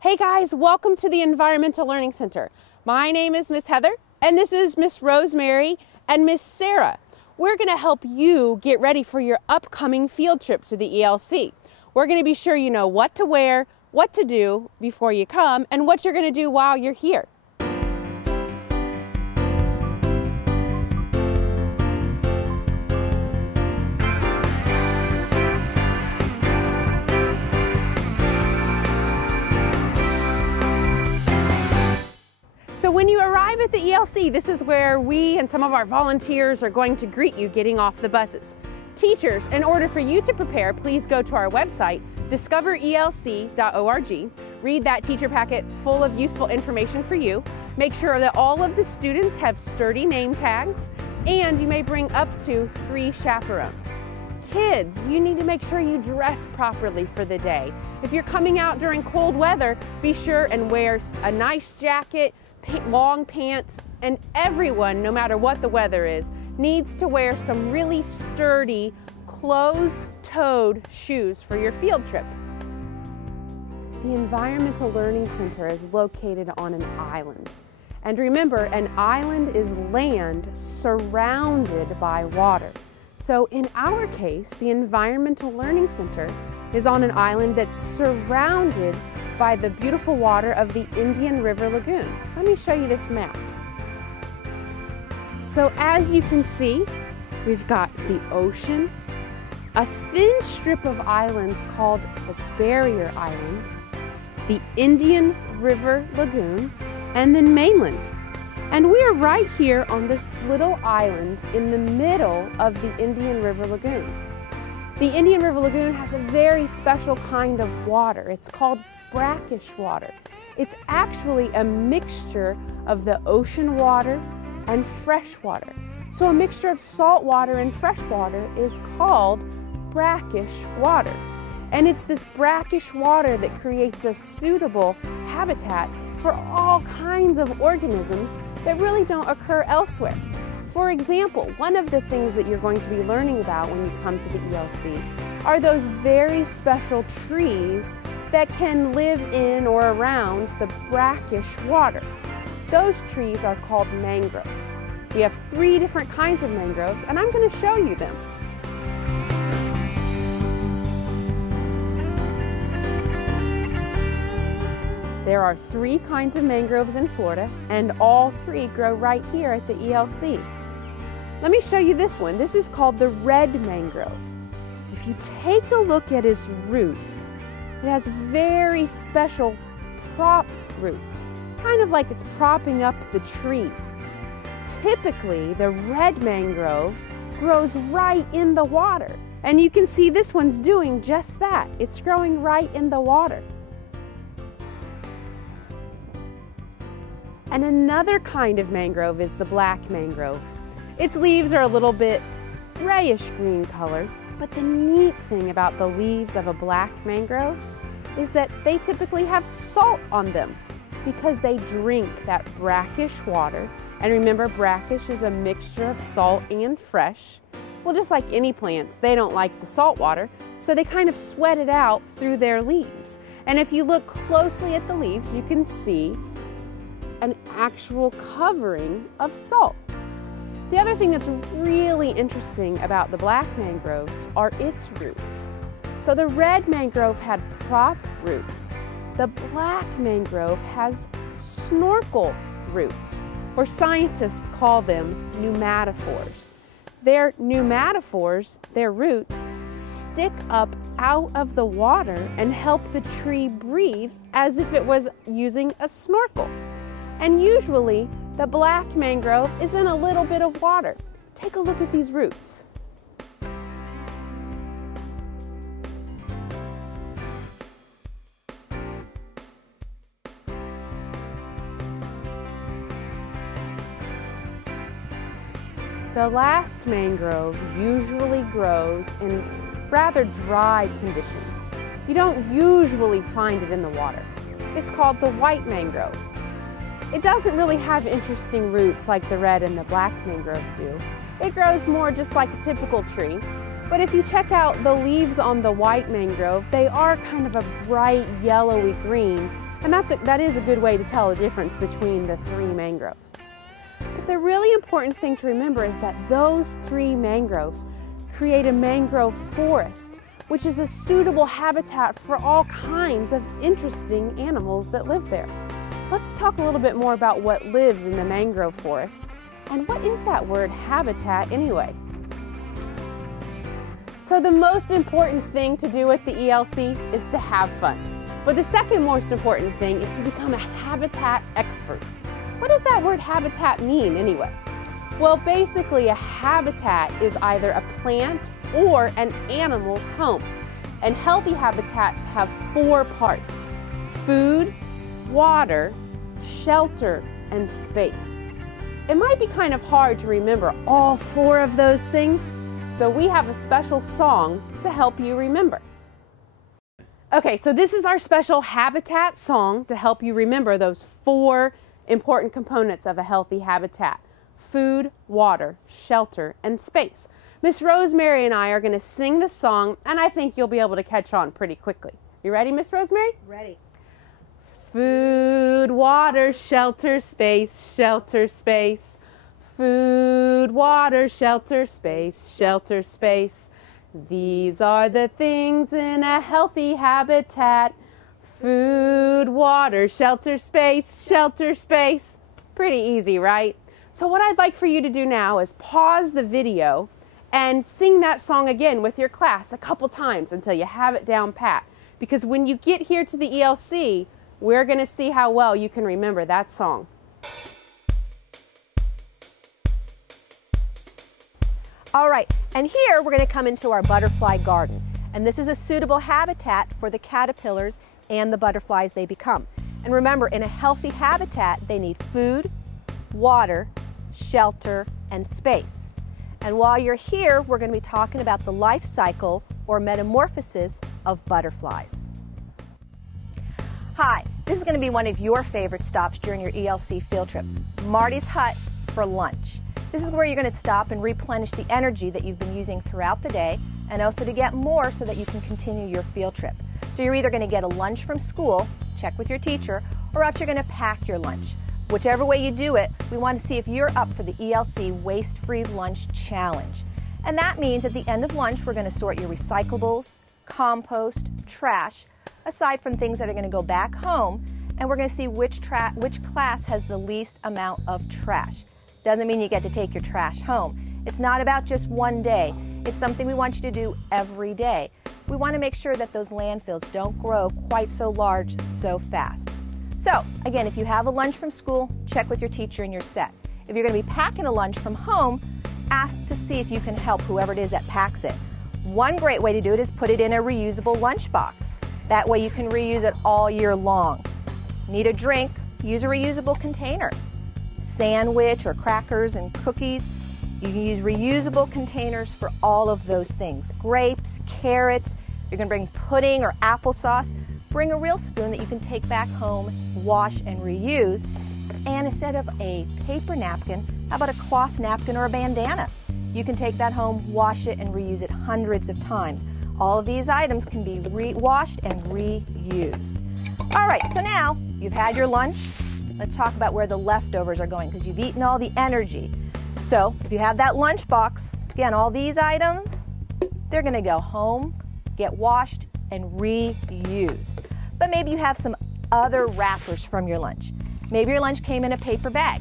Hey guys, welcome to the Environmental Learning Center. My name is Miss Heather, and this is Miss Rosemary and Miss Sarah. We're going to help you get ready for your upcoming field trip to the ELC. We're going to be sure you know what to wear, what to do before you come, and what you're going to do while you're here. So when you arrive at the ELC, this is where we and some of our volunteers are going to greet you getting off the buses. Teachers, in order for you to prepare, please go to our website, discoverelc.org. Read that teacher packet full of useful information for you. Make sure that all of the students have sturdy name tags, and you may bring up to 3 chaperones. Kids, you need to make sure you dress properly for the day. If you're coming out during cold weather, be sure and wear a nice jacket, long pants, and everyone, no matter what the weather is, needs to wear some really sturdy, closed-toed shoes for your field trip. The Environmental Learning Center is located on an island. And remember, an island is land surrounded by water. So in our case, the Environmental Learning Center is on an island that's surrounded by the beautiful water of the Indian River Lagoon. Let me show you this map. So as you can see, we've got the ocean, a thin strip of islands called the Barrier Island, the Indian River Lagoon, and then mainland. And we are right here on this little island in the middle of the Indian River Lagoon. The Indian River Lagoon has a very special kind of water. It's called brackish water. It's actually a mixture of the ocean water and fresh water. So a mixture of salt water and fresh water is called brackish water. And it's this brackish water that creates a suitable habitat for all kinds of organisms that really don't occur elsewhere. For example, one of the things that you're going to be learning about when you come to the ELC are those very special trees that can live in or around the brackish water. Those trees are called mangroves. We have 3 different kinds of mangroves, and I'm going to show you them. There are 3 kinds of mangroves in Florida, and all 3 grow right here at the ELC. Let me show you this one. This is called the red mangrove. If you take a look at its roots, it has very special prop roots, kind of like it's propping up the tree. Typically, the red mangrove grows right in the water, and you can see this one's doing just that. It's growing right in the water. And another kind of mangrove is the black mangrove. Its leaves are a little bit grayish-green color, but the neat thing about the leaves of a black mangrove is that they typically have salt on them because they drink that brackish water. And remember, brackish is a mixture of salt and fresh. Well, just like any plants, they don't like the salt water, so they kind of sweat it out through their leaves. And if you look closely at the leaves, you can see an actual covering of salt. The other thing that's really interesting about the black mangroves are its roots. So the red mangrove had prop roots. The black mangrove has snorkel roots, or scientists call them pneumatophores. Their pneumatophores, their roots, stick up out of the water and help the tree breathe as if it was using a snorkel. And usually, the black mangrove is in a little bit of water. Take a look at these roots. The last mangrove usually grows in rather dry conditions. You don't usually find it in the water. It's called the white mangrove. It doesn't really have interesting roots like the red and the black mangrove do. It grows more just like a typical tree. But if you check out the leaves on the white mangrove, they are kind of a bright yellowy green, And that is a good way to tell the difference between the 3 mangroves. But the really important thing to remember is that those 3 mangroves create a mangrove forest, which is a suitable habitat for all kinds of interesting animals that live there. Let's talk a little bit more about what lives in the mangrove forest. And what is that word habitat anyway? So the most important thing to do at the ELC is to have fun. But the second most important thing is to become a habitat expert. What does that word habitat mean anyway? Well, basically a habitat is either a plant or an animal's home. And healthy habitats have 4 parts: food, water, shelter, and space. It might be kind of hard to remember all 4 of those things, so we have a special song to help you remember. Okay, so this is our special habitat song to help you remember those 4 important components of a healthy habitat: food, water, shelter, and space. Miss Rosemary and I are going to sing the song, and I think you'll be able to catch on pretty quickly. You ready, Miss Rosemary? Ready. Food, water, shelter, space, shelter, space. Food, water, shelter, space, shelter, space. These are the things in a healthy habitat. Food, water, shelter, space, shelter, space. Pretty easy, right? So what I'd like for you to do now is pause the video and sing that song again with your class a couple times until you have it down pat. Because when you get here to the ELC, we're going to see how well you can remember that song. All right, and here we're going to come into our butterfly garden. And this is a suitable habitat for the caterpillars and the butterflies they become. And remember, in a healthy habitat, they need food, water, shelter, and space. And while you're here, we're going to be talking about the life cycle or metamorphosis of butterflies. Hi, this is going to be one of your favorite stops during your ELC field trip, Marty's Hut for lunch. This is where you're going to stop and replenish the energy that you've been using throughout the day, and also to get more so that you can continue your field trip. So you're either going to get a lunch from school, check with your teacher, or else you're going to pack your lunch. Whichever way you do it, we want to see if you're up for the ELC Waste-Free Lunch Challenge. And that means at the end of lunch, we're going to sort your recyclables, compost, trash, aside from things that are going to go back home, and we're going to see which class has the least amount of trash. Doesn't mean you get to take your trash home. It's not about just one day. It's something we want you to do every day. We want to make sure that those landfills don't grow quite so large so fast. So, again, if you have a lunch from school, check with your teacher and you're set. If you're going to be packing a lunch from home, ask to see if you can help whoever it is that packs it. One great way to do it is put it in a reusable lunchbox. That way you can reuse it all year long. Need a drink? Use a reusable container. Sandwich or crackers and cookies, you can use reusable containers for all of those things. Grapes, carrots, you're going to bring pudding or applesauce, bring a real spoon that you can take back home, wash and reuse. And instead of a paper napkin, how about a cloth napkin or a bandana? You can take that home, wash it, and reuse it hundreds of times. All of these items can be washed and reused. All right, so now you've had your lunch. Let's talk about where the leftovers are going, because you've eaten all the energy. So if you have that lunch box, again, all these items, they're going to go home, get washed, and reused. But maybe you have some other wrappers from your lunch. Maybe your lunch came in a paper bag,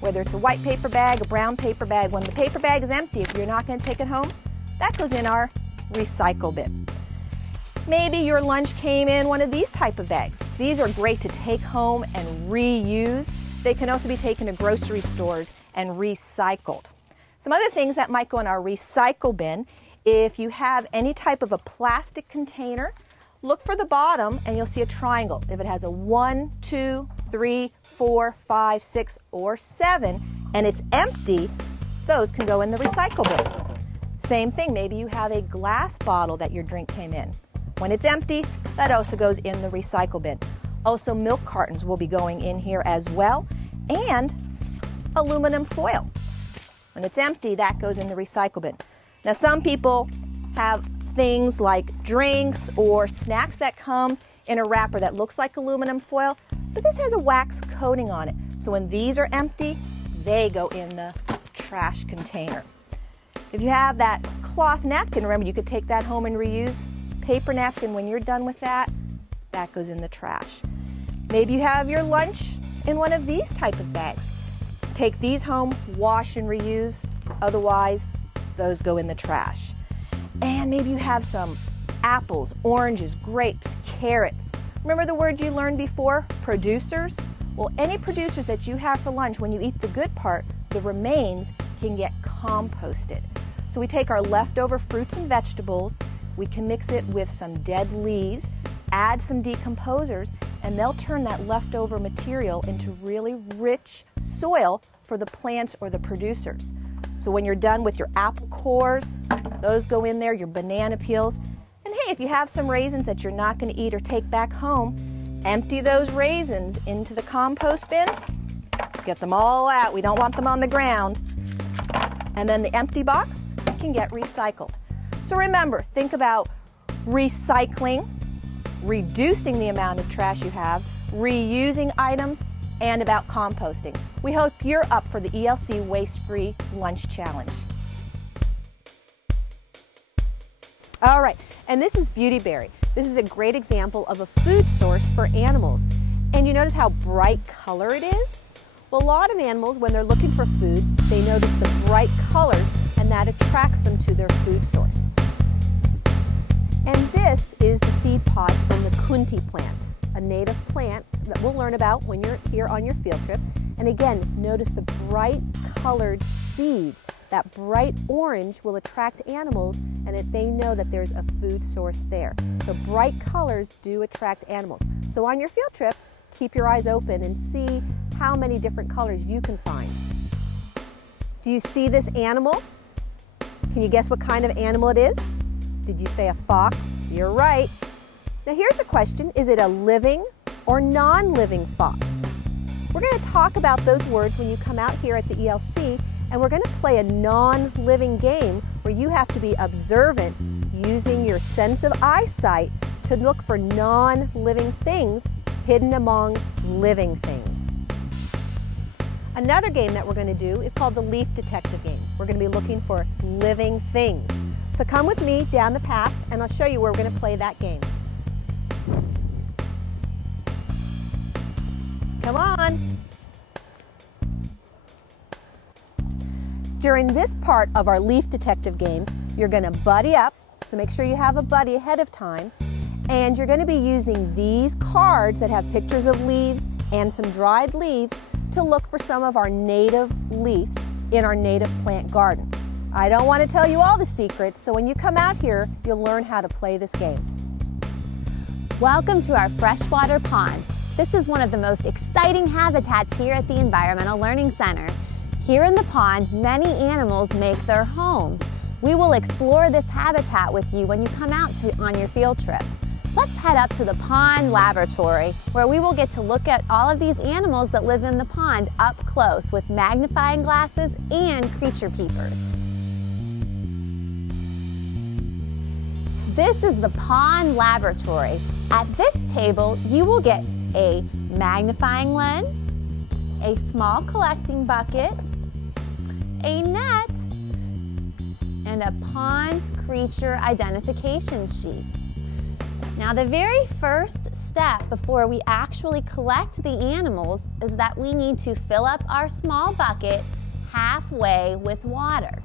whether it's a white paper bag, a brown paper bag. When the paper bag is empty, if you're not going to take it home, that goes in our recycle bin. Maybe your lunch came in one of these type of bags. These are great to take home and reuse. They can also be taken to grocery stores and recycled. Some other things that might go in our recycle bin, if you have any type of a plastic container, look for the bottom and you'll see a triangle. If it has a 1, 2, 3, 4, 5, 6, or 7, and it's empty, those can go in the recycle bin. Same thing, maybe you have a glass bottle that your drink came in. When it's empty, that also goes in the recycle bin. Also, milk cartons will be going in here as well, and aluminum foil. When it's empty, that goes in the recycle bin. Now, some people have things like drinks or snacks that come in a wrapper that looks like aluminum foil, but this has a wax coating on it. So when these are empty, they go in the trash container. If you have that cloth napkin, remember you could take that home and reuse. Paper napkin, when you're done with that, that goes in the trash. Maybe you have your lunch in one of these type of bags. Take these home, wash and reuse. Otherwise, those go in the trash. And maybe you have some apples, oranges, grapes, carrots. Remember the word you learned before, producers? Well, any producers that you have for lunch, when you eat the good part, the remains can get composted. So we take our leftover fruits and vegetables, we can mix it with some dead leaves, add some decomposers, and they'll turn that leftover material into really rich soil for the plants or the producers. So when you're done with your apple cores, those go in there, your banana peels. And hey, if you have some raisins that you're not going to eat or take back home, empty those raisins into the compost bin. Get them all out. We don't want them on the ground. And then the empty box can get recycled. So remember, think about recycling, reducing the amount of trash you have, reusing items, and about composting. We hope you're up for the ELC Waste-Free Lunch Challenge. All right, and this is Beauty Berry. This is a great example of a food source for animals. And you notice how bright color it is? Well, a lot of animals, when they're looking for food, they notice the bright colors, and that attracts them to their food source. And this is the seed pod from the Kunti plant, a native plant that we'll learn about when you're here on your field trip. And again, notice the bright colored seeds. That bright orange will attract animals, and if they know that there's a food source there. So bright colors do attract animals. So on your field trip, keep your eyes open and see how many different colors you can find. Do you see this animal? Can you guess what kind of animal it is? Did you say a fox? You're right. Now here's the question, is it a living or non-living fox? We're going to talk about those words when you come out here at the ELC, and we're going to play a non-living game where you have to be observant using your sense of eyesight to look for non-living things hidden among living things. Another game that we're going to do is called the Leaf Detective game. We're going to be looking for living things. So come with me down the path and I'll show you where we're going to play that game. Come on. During this part of our Leaf Detective game, you're going to buddy up, so make sure you have a buddy ahead of time, and you're going to be using these cards that have pictures of leaves and some dried leaves to look for some of our native leaves in our native plant garden. I don't want to tell you all the secrets, so when you come out here, you'll learn how to play this game. Welcome to our freshwater pond. This is one of the most exciting habitats here at the Environmental Learning Center. Here in the pond, many animals make their homes. We will explore this habitat with you when you come out on your field trip. Let's head up to the pond laboratory, where we will get to look at all of these animals that live in the pond up close with magnifying glasses and creature peepers. This is the pond laboratory. At this table, you will get a magnifying lens, a small collecting bucket, a net, and a pond creature identification sheet. Now, the very first step before we actually collect the animals is that we need to fill up our small bucket halfway with water.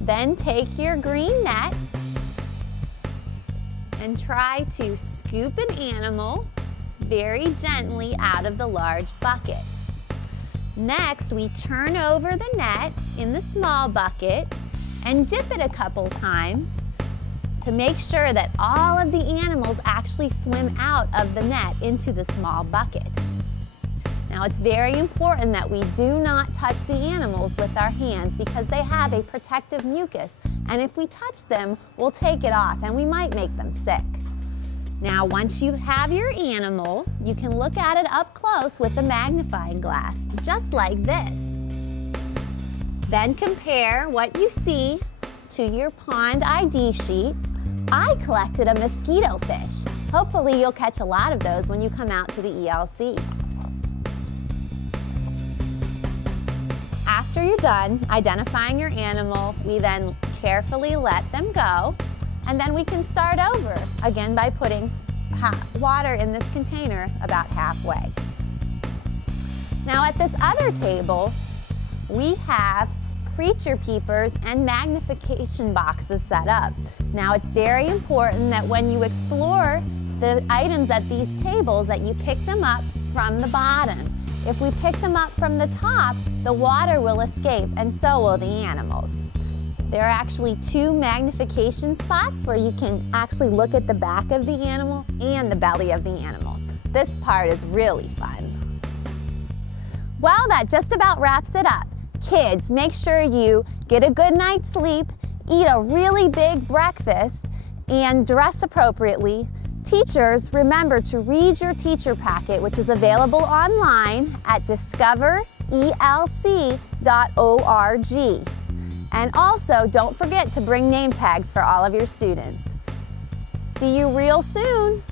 Then take your green net and try to scoop an animal very gently out of the large bucket. Next, we turn over the net in the small bucket and dip it a couple times to make sure that all of the animals actually swim out of the net into the small bucket. Now, it's very important that we do not touch the animals with our hands because they have a protective mucus, and if we touch them, we'll take it off and we might make them sick. Now, once you have your animal, you can look at it up close with a magnifying glass, just like this. Then compare what you see to your pond ID sheet. I collected a mosquito fish. Hopefully you'll catch a lot of those when you come out to the ELC. After you're done identifying your animal, we then carefully let them go, and then we can start over, again by putting water in this container about halfway. Now at this other table, we have creature peepers and magnification boxes set up. Now it's very important that when you explore the items at these tables that you pick them up from the bottom. If we pick them up from the top, the water will escape and so will the animals. There are actually 2 magnification spots where you can actually look at the back of the animal and the belly of the animal. This part is really fun. Well, that just about wraps it up. Kids, make sure you get a good night's sleep, eat a really big breakfast, and dress appropriately. Teachers, remember to read your teacher packet, which is available online at discoverelc.org. And also, don't forget to bring name tags for all of your students. See you real soon.